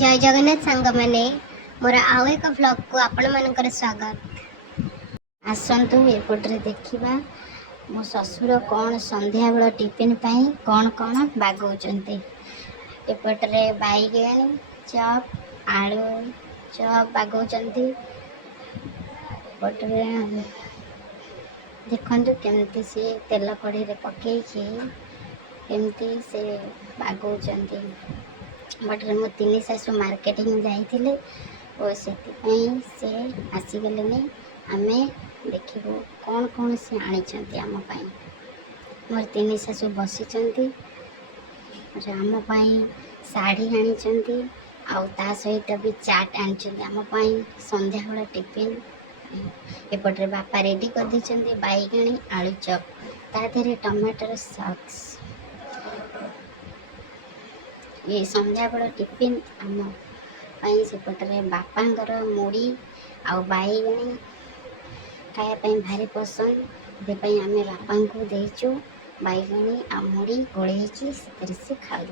जय जगन्नाथ सांग मैंने मोर आउ एक ब्लॉग को आपण मानकर स्वागत। आसतु एपटे देखा मो ससुर कौन संध्या बेल टिफिन पाई कौन कौन बागौचंती। एपटे बैगण चप आलू चप बागौचंती। एपटे देखु केमती सी तेल कढ़ी पकई केमती से बागौचंती। बटे मो तीन सासु मार्केटिंग जाइए और से आसीगले आम देखू कौन कौन से आनी आमपाई। मोर तीन सासु बसी आमपाई शाढ़ी आनी आ सहित भी चाट आमपाई संध्या बेला टिफिन। एपटे बापा रेडी कर दी बैगणी आलू चप तादे टमाटर सॉस। ये संध्या बेला टिफिन आम सेपटे बापांकर मुड़ी आउ बैगणी खायापी भारी पसंद से आम बापा को देचु बैगणी आ मुड़ी गोलैकी से खाऊ।